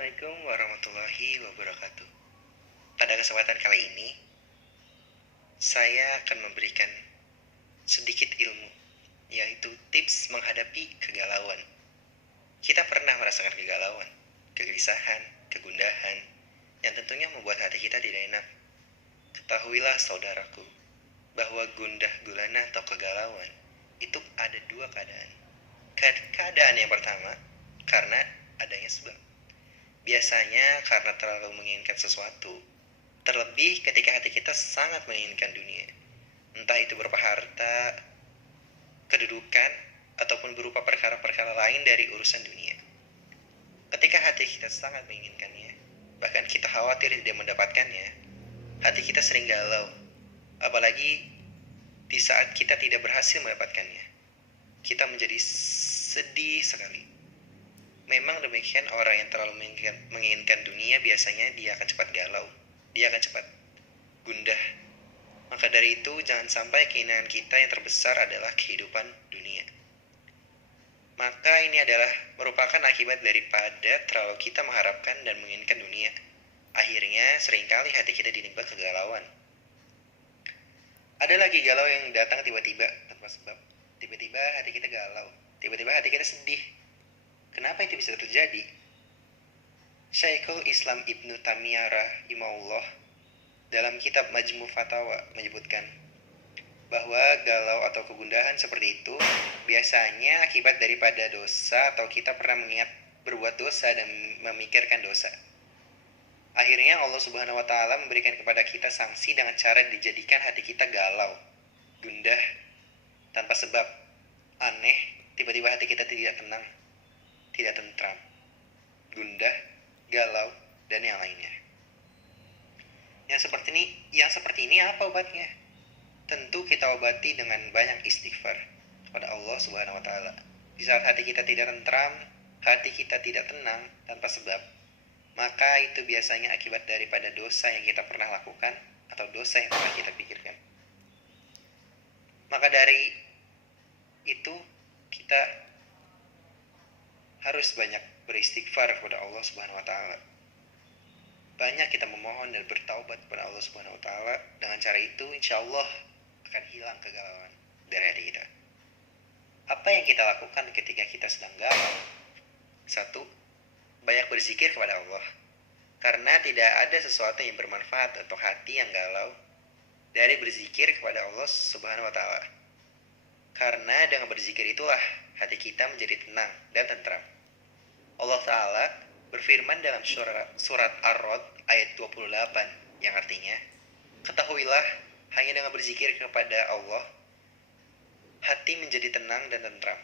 Assalamualaikum warahmatullahi wabarakatuh. Pada kesempatan kali ini, saya akan memberikan sedikit ilmu, yaitu tips menghadapi kegalauan. Kita pernah merasakan kegalauan, kegelisahan, kegundahan, yang tentunya membuat hati kita tidak enak. Ketahuilah saudaraku, bahwa gundah gulana atau kegalauan itu ada dua keadaan. Keadaan yang pertama, karena adanya sebab. Biasanya karena terlalu menginginkan sesuatu, terlebih ketika hati kita sangat menginginkan dunia. Entah itu berupa harta, kedudukan, ataupun berupa perkara-perkara lain dari urusan dunia. Ketika hati kita sangat menginginkannya, bahkan kita khawatir tidak mendapatkannya, hati kita sering galau. Apalagi di saat kita tidak berhasil mendapatkannya, kita menjadi sedih sekali. Memang demikian, orang yang terlalu menginginkan dunia biasanya dia akan cepat galau, dia akan cepat gundah. Maka dari itu jangan sampai keinginan kita yang terbesar adalah kehidupan dunia. Maka ini adalah merupakan akibat daripada terlalu kita mengharapkan dan menginginkan dunia. Akhirnya seringkali hati kita ditimpa kegalauan. Ada lagi galau yang datang tiba-tiba tanpa sebab. Tiba-tiba hati kita galau, tiba-tiba hati kita sedih. Kenapa itu bisa terjadi? Syekhul Islam Ibnu Taimiyah rahimahullah dalam kitab Majmu' Fatawa menyebutkan bahwa galau atau kegundahan seperti itu biasanya akibat daripada dosa atau kita pernah mengingat berbuat dosa dan memikirkan dosa. Akhirnya Allah Subhanahu wa Ta'ala memberikan kepada kita sanksi dengan cara dijadikan hati kita galau, gundah, tanpa sebab. Aneh, tiba-tiba hati kita tidak tenang, tidak tentram, gundah, galau, dan yang lainnya. Yang seperti ini apa obatnya? Tentu kita obati dengan banyak istighfar kepada Allah Subhanahu wa Ta'ala. Di saat hati kita tidak tentram, hati kita tidak tenang tanpa sebab, maka itu biasanya akibat daripada dosa yang kita pernah lakukan atau dosa yang pernah kita pikirkan. Maka dari itu kita harus banyak beristighfar kepada Allah Subhanahu wa Ta'ala. Banyak kita memohon dan bertaubat kepada Allah Subhanahu wa Ta'ala. Dengan cara itu insya Allah akan hilang kegalauan dari hati kita. Apa yang kita lakukan ketika kita sedang galau? 1. Banyak berzikir kepada Allah. Karena tidak ada sesuatu yang bermanfaat untuk hati yang galau dari berzikir kepada Allah Subhanahu wa Ta'ala. Karena dengan berzikir itulah hati kita menjadi tenang dan tentram. Allah Ta'ala berfirman dalam surat Ar-Rod ayat 28 yang artinya, ketahuilah hanya dengan berzikir kepada Allah, hati menjadi tenang dan tentram.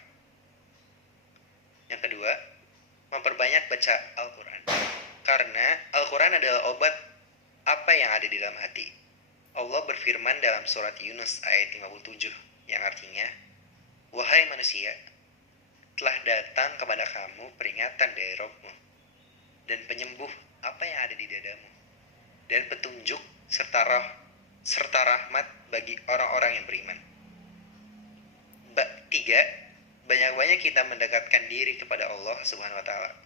Yang kedua, memperbanyak baca Al-Quran. Karena Al-Quran adalah obat apa yang ada di dalam hati. Allah berfirman dalam surat Yunus ayat 57 yang artinya, wahai manusia, telah datang kepada kamu peringatan dari Rabb-mu dan penyembuh apa yang ada di dadamu dan petunjuk serta rahmat bagi orang-orang yang beriman. 3. Banyak-banyak kita mendekatkan diri kepada Allah Subhanahu wa Ta'ala.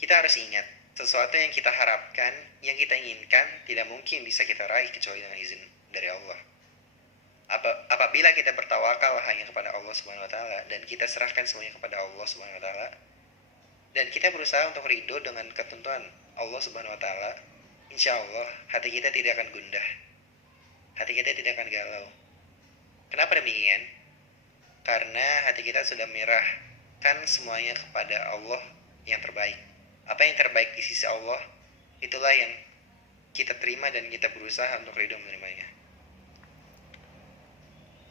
Kita harus ingat, sesuatu yang kita harapkan, yang kita inginkan tidak mungkin bisa kita raih kecuali dengan izin dari Allah. Apabila kita bertawakal hanya kepada Allah Subhanahu wa Ta'ala dan kita serahkan semuanya kepada Allah Subhanahu wa Ta'ala dan kita berusaha untuk ridho dengan ketentuan Allah Subhanahu wa Ta'ala, insya Allah hati kita tidak akan gundah, hati kita tidak akan galau. Kenapa demikian? Karena hati kita sudah menyerahkan semuanya kepada Allah yang terbaik. Apa yang terbaik di sisi Allah, itulah yang kita terima dan kita berusaha untuk ridho menerimanya.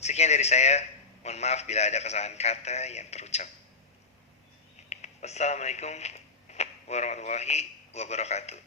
Sekian dari saya, mohon maaf bila ada kesalahan kata yang terucap. Wassalamualaikum warahmatullahi wabarakatuh.